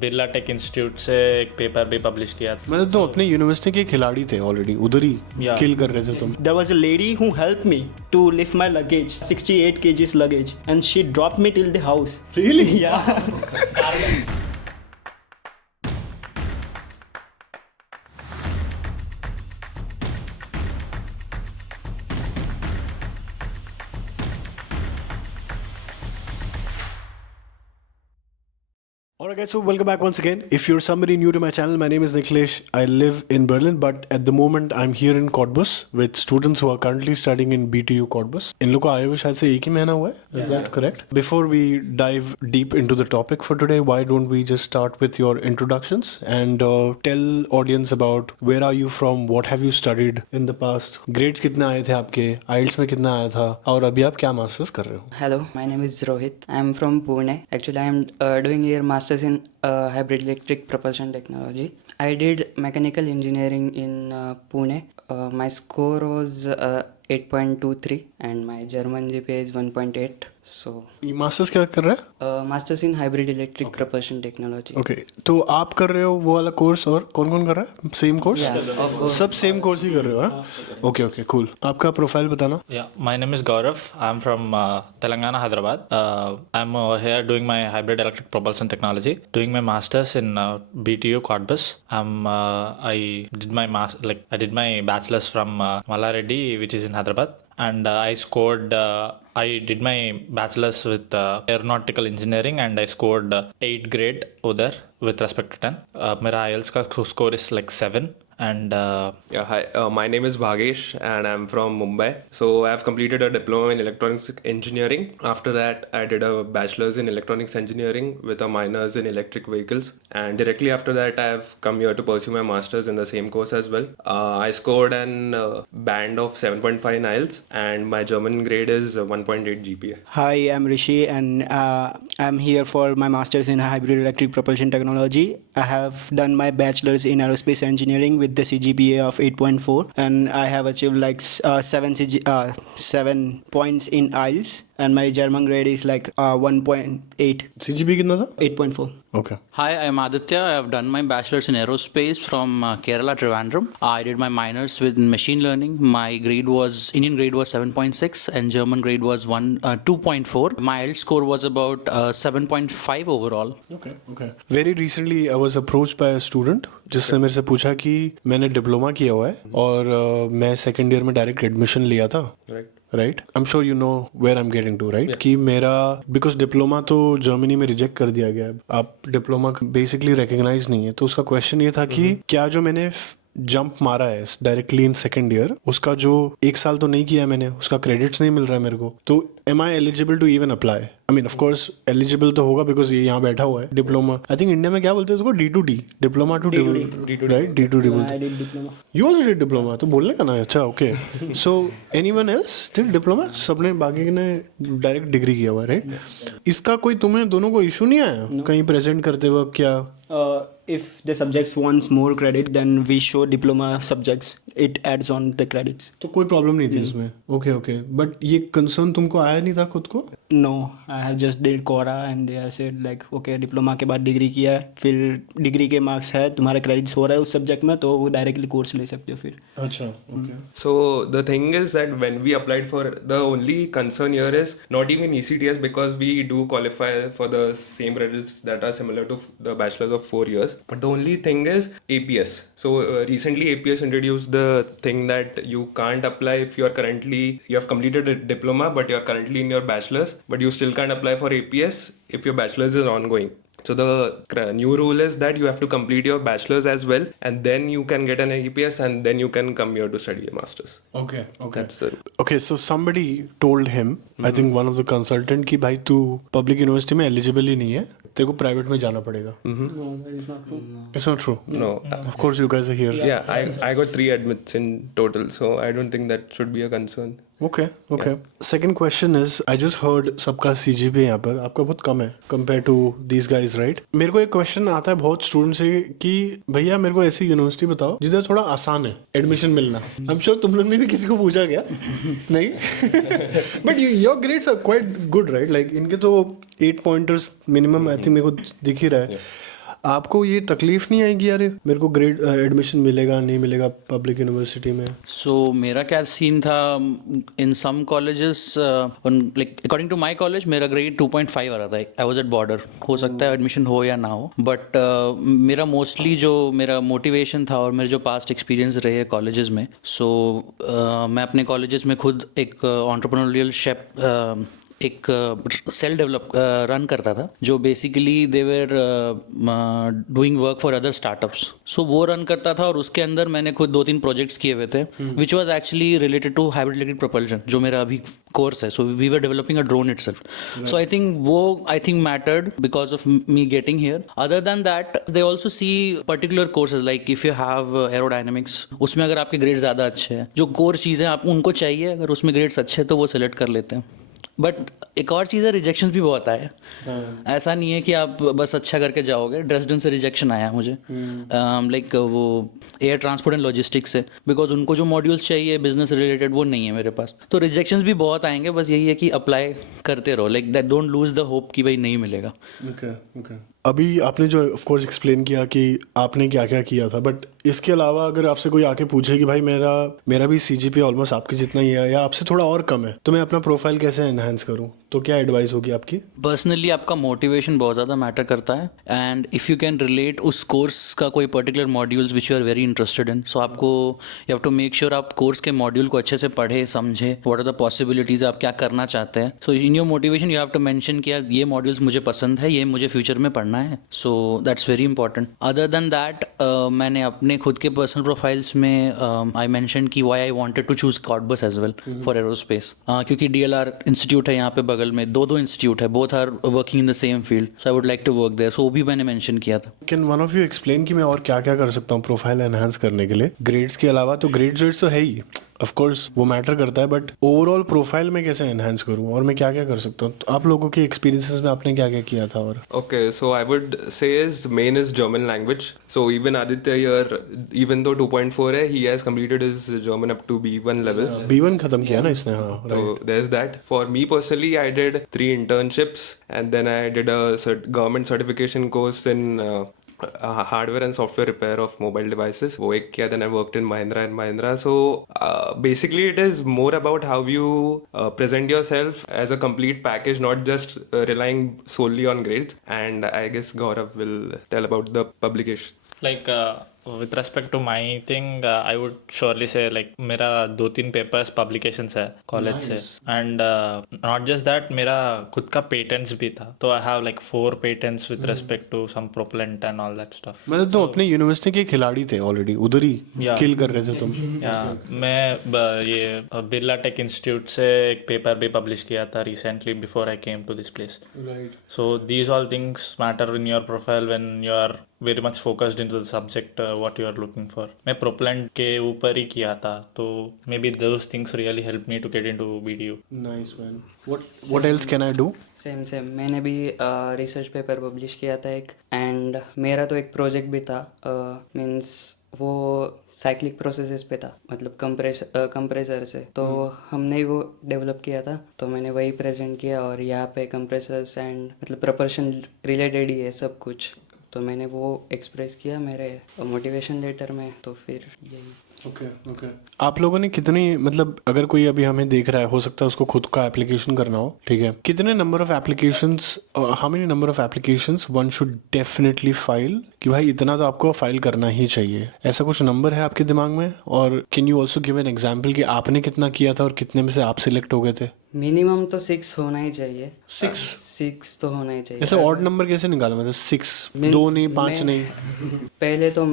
Birla take institute से एक paper भी पब्लिश किया था। मतलब तुम अपने यूनिवर्सिटी के खिलाड़ी थे ऑलरेडी, उधर ही Yeah. किल कर रहे थे तुम। There was a lady who helped me to lift my luggage, 68 kgs luggage, and she dropped me till the house. Really? Yeah. Alright guys, so welcome back once again. If you're somebody new to my channel, my name is Nikhilesh. I live in Berlin, but at the moment I'm here in Cottbus with students who are currently studying in BTU Cottbus. इन लोगों को आए हुए शायद से एक ही महीना हुआ है. Is that correct? Before we dive deep into the topic for today, why don't we just start with your introductions and tell audience about where are you from, what have you studied in the past, grades कितने आए थे आपके, IELTS में कितना आया था, और अभी आप क्या मास्टर्स कर रहे हो? Hello, my name is Rohit. I am from Pune. Actually, I am doing here masters in hybrid electric propulsion technology. I did mechanical engineering in Pune. My score was 8.23 and my German GPA is 1.8. So, ये masters क्या कर रहा है? masters in hybrid electric propulsion technology. Okay, तो आप कर रहे हो वो वाला कोर्स और कौन कौन कर रहा है? Same course? सब सेम कोर्स ही कर रहे हो? हाँ, ओके ओके कूल. आपका प्रोफाइल बताना. Yeah, my name is Gaurav. I'm from Telangana, Hyderabad. I'm here doing my hybrid electric propulsion technology, doing my masters in BTU Cottbus. I did my bachelor's from Mallareddy, which is in Hyderabad, and I did my bachelor's with aeronautical engineering, and I scored 8th grade over there with respect to 10. मेरा IELTS का score is like 7. And Hi, my name is Bhagesh and I'm from Mumbai. So I've completed a diploma in electronics engineering. After that, I did a bachelor's in electronics engineering with a minors in electric vehicles. And directly after that, I've come here to pursue my master's in the same course as well. I scored an band of 7.5 in IELTS and my German grade is 1.8 GPA. Hi, I'm Rishi, and I'm here for my master's in hybrid electric propulsion technology. I have done my bachelor's in aerospace engineering with the CGPA of 8.4, and I have achieved like 7 points in IELTS, and my German grade is like 1.8. CGPA कितना था? 8.4. Okay. Hi, I'm Aditya. I have done my bachelor's in aerospace from Kerala, Trivandrum. I did my minors with machine learning. My Indian grade was 7.6 and German grade was 2.4. My IELTS score was about 7.5 overall. Okay. Very recently I was approached by a student जिसने मेरे से पूछा कि मैंने diploma किया हुआ है और मैं सेकेंड ईयर में डायरेक्ट एडमिशन लिया था. Right, I am sure you know where I am getting to, right? कि मेरा बिकॉज डिप्लोमा तो जर्मनी में रिजेक्ट कर दिया गया है. आप डिप्लोमा बेसिकली रिकग्नाइज नहीं है. तो उसका क्वेश्चन ये था कि क्या जो मैंने जंप मारा है डायरेक्टली इन सेकेंड ईयर, उसका जो एक साल तो नहीं किया मैंने, उसका क्रेडिट्स नहीं मिल रहा है मेरे को, तो am I eligible to even apply? I mean of course eligible तो होगा बिकॉज ये यहाँ बैठा हुआ है. डिप्लोमा, आई थिंक इंडिया में क्या बोलते हैं उसको, D2D, diploma to right, D2D बोलते I हैं. did diploma. You also did diploma, तो बोलने का ना. अच्छा, okay. So anyone else did diploma? सबने बाकी ने डायरेक्ट डिग्री किया हुआ है, राइट? इसका कोई तुम्हें दोनों को इशू नहीं आया कहीं प्रेजेंट करते वक्त? क्या If the subjects wants more credit, then we show diploma subjects. It adds on the credits. तो कोई प्रॉब्लम नहीं थी उसमें? ओके. बट ये कंसर्न तुमको आया नहीं था खुद को? No, I have just did Quora and they have said like okay, diploma के बाद डिग्री किया है, फिर डिग्री के मार्क्स है, तुम्हारा क्रेडिट्स हो रहा है उस सब्जेक्ट में, तो वो डायरेक्टली कोर्स ले सकते हो फिर. अच्छा, okay. So the thing is that when we applied for, the only concern here is not even ECTS, because we do qualify for the same credits that are similar to the bachelor's of 4 years. But the only thing is APS. So recently APS introduced the thing that you can't apply if you have completed a diploma but you are currently in your bachelor's, but you still can't apply for APS if your bachelor's is ongoing. So the new rule is that you have to complete your bachelor's as well, and then you can get an APS, and then you can come here to study a master's. Okay. That's the Okay, so somebody told him, I think one of the consultant, कि भाई तू public university में eligible ही नहीं है, तेरे को private में जाना पड़ेगा. No, that is not true. It's not true. no. Of course you guys are here. Yeah, I got 3 admits in total, so I don't think that should be a concern. Okay. Second question is, I just heard सबका CGPA यहाँ पर आपका बहुत कम है compared to these guys, right? मेरे को एक question आता है बहुत स्टूडेंट से कि भैया मेरे को ऐसी यूनिवर्सिटी बताओ जिधर थोड़ा आसान है एडमिशन मिलना. आई एम श्योर तुम लोग ने भी किसी को पूछा क्या? नहीं. But your grades are quite good, right? Like इनके तो 8 पॉइंटर्स मिनिमम आई थिंक मेरे को दिख ही रहा है. आपको ये तकलीफ नहीं आएगी यार मेरे को ग्रेड एडमिशन मिलेगा नहीं मिलेगा पब्लिक यूनिवर्सिटी में? सो मेरा क्या सीन था, in some colleges like according to my college मेरा ग्रेड 2.5 आ रहा था। आई वाज एट बॉर्डर, हो सकता है एडमिशन हो या ना हो, बट मेरा मोस्टली जो मेरा मोटिवेशन था और मेरे जो पास्ट एक्सपीरियंस रहे कॉलेजेस में, सो मैं अपने कॉलेजेस में खुद एक एंटरप्रेन्योरियल एक सेल डेवलप रन करता था, जो basically they were doing work for other startups. So वो रन करता था और उसके अंदर मैंने खुद 2-3 प्रोजेक्ट्स किए हुए थे which was actually related to hybrid electric propulsion, जो मेरा अभी कोर्स है। So we were developing a drone itself. So I think mattered because of me getting here. Other than that they also see particular courses like if you have aerodynamics, उसमें अगर आपके grades ज़्यादा अच्छे हैं, जो core चीज़ें आप उनको चाहिए, अगर उसमें ग्रेड्स अच्छे हैं तो वो सिलेक्ट कर लेते हैं। बट एक और चीज़ है, रिजेक्शन भी बहुत आए। ऐसा नहीं है कि आप बस अच्छा करके जाओगे। ड्रेसडन से रिजेक्शन आया मुझे, लाइक वो एयर ट्रांसपोर्ट एंड लॉजिस्टिक्स से, बिकॉज उनको जो मॉड्यूल्स चाहिए बिजनेस रिलेटेड वो नहीं है मेरे पास। तो रिजेक्शंस भी बहुत आएंगे, बस यही है कि अप्लाई करते रहो, like that don't lose the hope कि भाई नहीं मिलेगा। ओके अभी आपने जो ऑफ कोर्स एक्सप्लेन किया कि आपने क्या क्या किया था, बट इसके अलावा अगर आपसे कोई आके पूछे कि भाई मेरा भी CGPA ऑलमोस्ट आपके जितना ही है या आपसे थोड़ा और कम है, तो मैं अपना प्रोफाइल कैसे एनहांस करूं, तो क्या एडवाइस होगी आपकी? पर्सनली आपका मोटिवेशन बहुत ज़्यादा मैटर करता है, and if you can relate उस कोर्स का कोई particular modules which you are very interested in, so आपको you have to make sure आप कोर्स के मॉड्यूल को अच्छे से पढ़े समझे, व्हाट आर द पॉसिबिलिटीज़, आप क्या करना चाहते हैं। So in your motivation you have to mention कि यार ये मॉड्यूल्स मुझे पसंद है, ये मुझे फ्यूचर में पढ़ना है। So that's very important. Other than that मैंने अपने खुद के पर्सनल प्रोफाइल्स में आई मेंशन कि why I wanted to choose Cottbus as well for aerospace, क्योंकि DLR इंस्टीट्यूट है यहाँ पे बगल में, दो इंस्टीट्यूट है, both are working in the same field, so I would like to work there. So वो भी मैंने मेंशन किया था। Can one of you explain कि मैं और क्या क्या कर सकता हूँ प्रोफाइल एनहांस करने के लिए? ग्रेड्स के अलावा तो ग्रेड्स तो है ही, ऑफ कोर्स वो मैटर करता है, बट ओवरऑल प्रोफाइल में कैसे एनहांस करूँ और मैं क्या क्या कर सकता हूँ? तो आप लोगों के एक्सपीरियंसेस में आपने क्या क्या किया था? और Okay, so I would say his main is German language. So even Aditya here, even though 2.4 hai, he has completed his German up to B1 level. B1 खत्म किया ना इसने? हाँ, So there's that. For me personally, I did 3 internships and then I did a government certification course in hardware and software repair of mobile devices. वो एक किया, then I worked in Mahindra and Mahindra. So basically it is more about how you present yourself as a complete package, not just relying solely on grades. And I guess Gaurav will tell about the publication. Like with respect to my thing, I would surely say like मेरा 2-3 papers publications है college से, and not just that, मेरा खुद का patents भी था, तो I have like 4 patents with respect to some propellant and all that stuff. मतलब तो अपने यूनिवर्सिटी के खिलाड़ी थे ऑलरेडी, उधर ही किल कर रहे थे तुम? या मैं ये बिरला टेक इंस्टीट्यूट से एक पेपर भी पब्लिश किया था recently before I came to this place. So these all things matter in your profile when you are very much focused into the subject what you are looking for. मैं propellant के ऊपर ही किया था, तो maybe those things really help me to get into BDU। Nice man. What else can I do? Same मैंने भी research paper publish किया था एक, एंड मेरा तो एक प्रोजेक्ट भी था, मीन्स वो साइक्लिक प्रोसेसेस पे था, मतलब कंप्रेसर से, तो हमने वो डेवलप किया था, तो मैंने वही प्रेजेंट किया। और यहाँ पे कंप्रेसर्स एंड मतलब प्रपल्शन रिलेटेड ही है सब कुछ, तो मैंने वो एक्सप्रेस किया मेरे मोटिवेशन लेटर में। तो फिर यही। ओके आप लोगों ने कितनी, मतलब अगर कोई अभी हमें देख रहा है, हो सकता है उसको खुद का एप्लीकेशन करना हो, ठीक है, कितने number of applications, how many number of applications one should definitely file, कि भाई इतना तो आपको फाइल करना ही चाहिए? ऐसा कुछ नंबर है आपके दिमाग में? और can you also give an example कि आपने कितना किया था और कितने में से आप सिलेक्ट हो गए थे? मिनिमम तो 6 होना ही चाहिए। 6 तो होना ही चाहिए। ऐसे ऑड नंबर कैसे निकाला? मतलब 6, 2 नहीं, 5 नहीं? पहले तो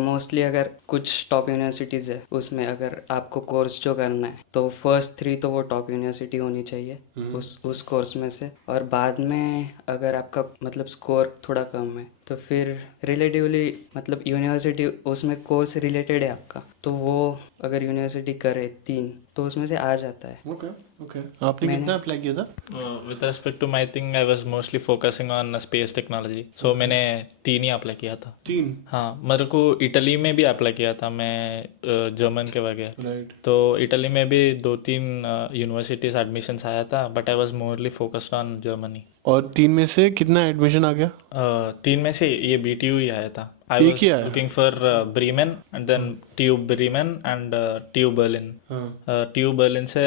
मोस्टली अगर कुछ टॉप यूनिवर्सिटीज़ है उसमें अगर आपको कोर्स जो करना है तो फर्स्ट 3 तो वो टॉप यूनिवर्सिटी होनी चाहिए उस कोर्स में से। और बाद में अगर आपका मतलब स्कोर थोड़ा कम है तो फिर रिलेटिवली मतलब यूनिवर्सिटी उसमें कोर्स रिलेटेड है आपका, तो वो अगर यूनिवर्सिटी करे 3 तो उसमें से आ जाता है। ओके आपने कितना अप्लाई किया था? With respect to my thing, I was mostly focusing on space technology, so मैंने 3 ही अप्लाई किया था। 3? हाँ, मेरे को इटली में भी अप्लाई किया था मैं, जर्मन के बगैर। राइट। तो इटली में भी 2-3 यूनिवर्सिटीज एडमिशन्स आया था, but I was morely focused on Germany. और 3 में से कितना एडमिशन आ गया? 3 में से ये BTU ही आया था. I एक was ही आया? looking for Bremen and then TU Bremen and TU Berlin. TU Berlin से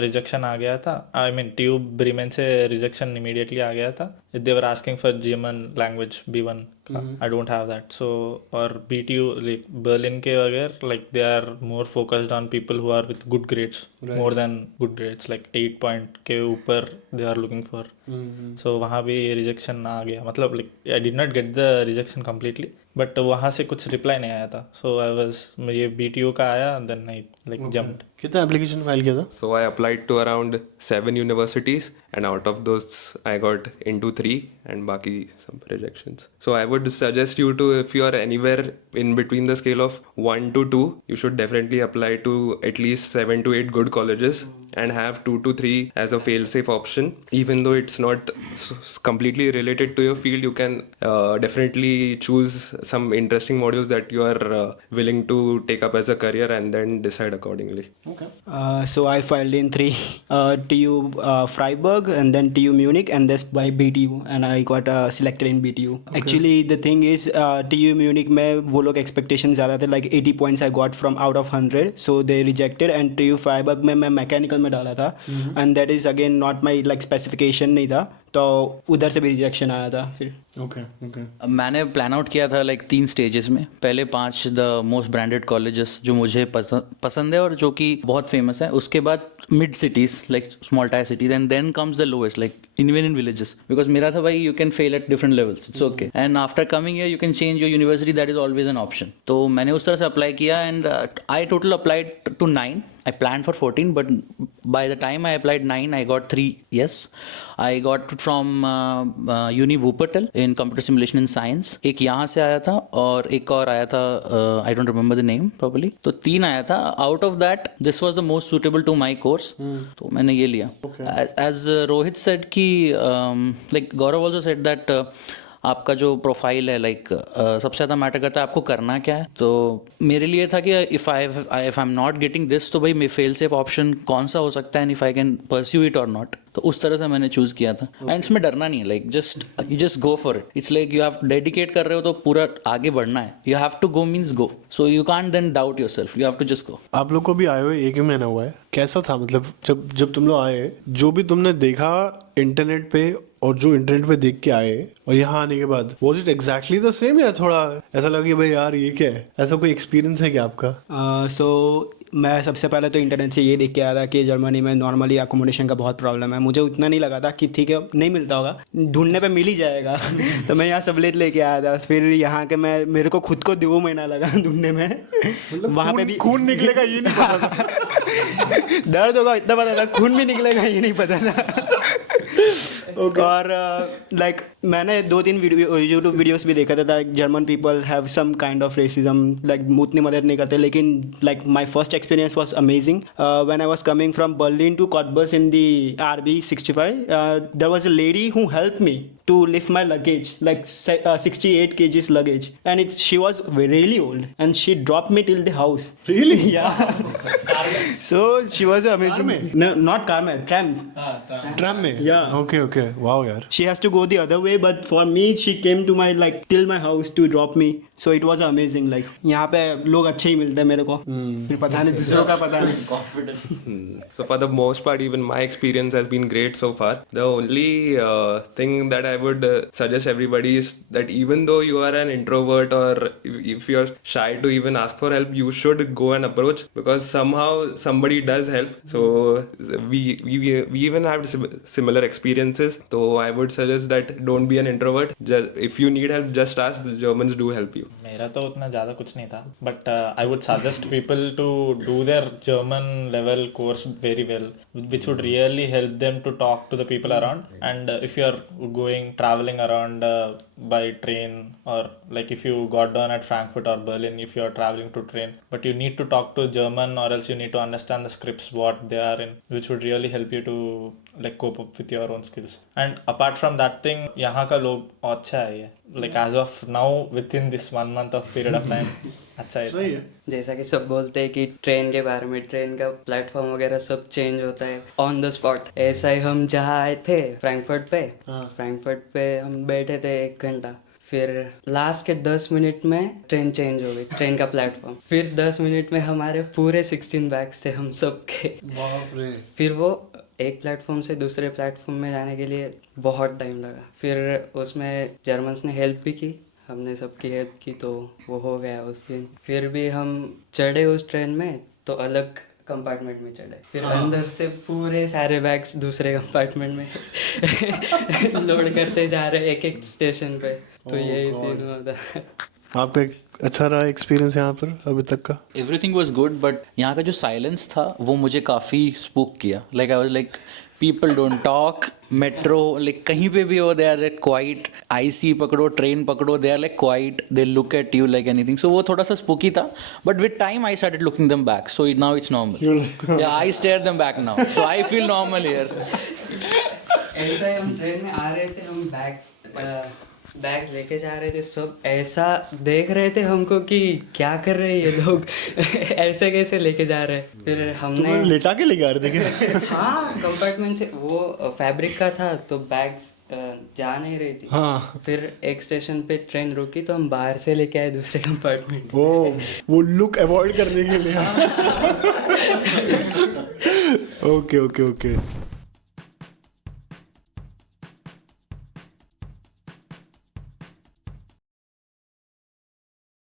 रिजेक्शन आ गया था. I mean TU Bremen से रिजेक्शन immediately आ गया था. They were asking for German language B1. I don't have that. So और BTU like Berlin के वगैरह like they are more focused on people who are with good grades, more than good grades, like 8 point के ऊपर they are looking for. So वहाँ भी rejection आ गया. मतलब like I did not get the rejection completely, but वहाँ से कुछ reply नहीं आया था. So I was ये BTU का आया, then I like jumped. कितना एप्लीकेशन फाइल किया था? So I applied to around 7 universities, and out of those I got into 3 and baki some rejections. So I would suggest you to, if you are anywhere in between the scale of 1 to 2, you should definitely apply to at least 7 to 8 good colleges and have 2 to 3 as a fail-safe option. Even though it's not completely related to your field, you can definitely choose some interesting modules that you are willing to take up as a career and then decide accordingly. So I filed in 3 TU Freiburg and then TU Munich and this by BTU and I got selected in BTU. Actually the thing is TU Munich में वो लोग expectations ज़्यादा थे, like 80 points I got from out of 100, so they rejected. And TU Freiburg में मैं mechanical में डाला था and that is again not my like specification नहीं था, तो उधर से भी रिजेक्शन आया था फिर. ओके. मैंने प्लान आउट किया था लाइक 3 स्टेजेस में. पहले 5 द मोस्ट ब्रांडेड कॉलेजेस जो मुझे पसंद है और जो कि बहुत फेमस है. उसके बाद mid cities like small tier cities and then comes the lowest like even in villages. Because मेरा था भाई you can fail at different levels, it's okay, and after coming here you can change your university, that is always an option. तो मैंने उस तरह से apply किया and I total applied to 9. I planned for 14, but by the time I applied 9, I got 3 yes. I got from Uni Wuppertal in computer simulation and science. एक यहाँ से आया था और एक और आया था, I don't remember the name properly. तो 3 आया था. Out of that, this was the most suitable to my course. तो मैंने ये लिया. As Rohit said कि like Gaurav also said that आपका जो प्रोफाइल है लाइक सबसे ज़्यादा मैटर करता है आपको करना क्या है. तो मेरे लिए था कि if I am not getting this, तो भाई मे फेल सेफ ऑप्शन कौन सा हो सकता है and if I can pursue it और नॉट. तो उस तरह से मैंने चूज़ किया था. एंड इसमें डरना नहीं है, like you just go for it. It's like you have dedicate कर रहे हो तो पूरा आगे बढ़ना है. You have to go means go. So you can't then doubt yourself, you have to just go. आप लोग को भी आए हुए 1 महीना हुआ है, कैसा था? मतलब जब तुम लोग आए, जो भी तुमने देखा इंटरनेट पे और जो इंटरनेट पे देख के आए और यहाँ आने के बाद, was it exactly the same या थोड़ा ऐसा लगा कि भाई यार ये क्या है? ऐसा कोई एक्सपीरियंस है क्या आपका? सो मैं सबसे पहले तो इंटरनेट से ये देख के आया था कि जर्मनी में नॉर्मली अकोमोडेशन का बहुत प्रॉब्लम है. मुझे उतना नहीं लगा था कि ठीक है नहीं मिलता होगा, ढूंढने पे मिल ही जाएगा. तो मैं यहाँ सबलेट लेके आया था. फिर यहाँ के मेरे को खुद को 2 महीना लगा ढूंढने में. वहाँ पे भी खून निकलेगा ये नहीं पता था. दर्द होगा इतना पता था, खून भी निकलेगा ये नहीं पता था. और लाइक मैंने 2-3 यूट्यूब वीडियोस भी देखा था. German people have some kind of racism, like उतनी मदद नहीं करते. लेकिन like my first experience was amazing. When I was coming from Berlin to Cottbus in the RB65, there was a lady who helped me to lift my luggage, like 68 kgs luggage, and she was really old, and she dropped me till the house. Really? Yeah. So she was amazing. No, not car में, tram. Tram में? Yeah. Okay. Wow यार. She has to go the other way, but for me, she came to my like till my house to drop me. So it was amazing. Like यहाँ पे लोग अच्छे ही मिलते हैं मेरे को. फिर पता नहीं दूसरों का पता नहीं. So for the most part, even my experience has been great so far. The only thing that I would suggest everybody is that even though you are an introvert or if you're shy to even ask for help, you should go and approach, because somehow somebody does help. So we even have similar experiences. So I would suggest that don't be an introvert. Just, if you need help, just ask. The Germans do help you. मेरा तो उतना ज़्यादा कुछ नहीं था, but I would suggest people to do their German level course very well, which would really help them to talk to the people around. And if you are going travelling around by train, or like if you got down at Frankfurt or Berlin, if you are traveling to train, but you need to talk to German, or else you need to understand the scripts what they are in, which would really help you to like cope up with your own skills. And apart from that thing, यहाँ का लोग अच्छा है ये, like as of now within this 1 month of period of time, अच्छा है। सही है। जैसा कि सब बोलते हैं कि ट्रेन के बारे में, ट्रेन का प्लेटफॉर्म वगैरह सब चेंज होता है ऑन द स्पॉट। ऐसा ही हम जहाँ आए थे फ्रैंकफर्ट पे, फ्रैंकफर्ट पे हम बैठे थे 1 घंटा, फिर लास्ट के 10 मिनट में ट्रेन चेंज हो गई, ट्रेन का प्लेटफॉर्म। फिर 10 मिनट में हमारे पूरे 16 बैग्स थे हम सब के। बाप रे। फिर वो एक प्लेटफॉर्म से दूसरे प्लेटफॉर्म में जाने के लिए बहुत टाइम लगा। फिर उसमें जर्मन्स ने हेल्प भी की, हमने सबकी हेल्प की, तो वो हो गया उस दिन। फिर भी हम चढ़े उस ट्रेन में तो अलग कंपार्टमेंट में चढ़े, फिर अंदर से पूरे सारे बैग्स दूसरे कंपार्टमेंट में लोड करते जा रहे एक एक स्टेशन पे। तो यही सीन हुआ था। आपका एक अच्छा रहा एक्सपीरियंस यहाँ पर अभी तक का? एवरीथिंग वॉज गुड, बट यहाँ का जो साइलेंस था वो मुझे काफ़ी स्पूक किया। Like I was like people don't talk, metro like कहीं पे भी हो they are like quite, ICE पकड़ो, ट्रेन पकड़ो, they are like quite, they look at you like anything. So वो थोड़ा सा स्पूकी था, but with time I started looking them back, so now it's normal. Yeah I stare them back now, so I feel normal here. ऐसा ही हम train में आ रहे थे, हम बैग्स लेके जा रहे थे, सब ऐसा देख रहे थे हमको कि क्या कर रहे हैं ये लोग ऐसे कैसे लेके जा रहे हैं। फिर हमने लेटा के लेके आ रहे थे क्या? हाँ, कंपार्टमेंट से वो फैब्रिक का था तो बैग्स जा नहीं रही थी। हाँ। फिर एक स्टेशन पे ट्रेन रुकी तो हम बाहर से लेके आए दूसरे कंपार्टमेंट। वो लुक अवॉइड करने के लिए। Okay okay okay.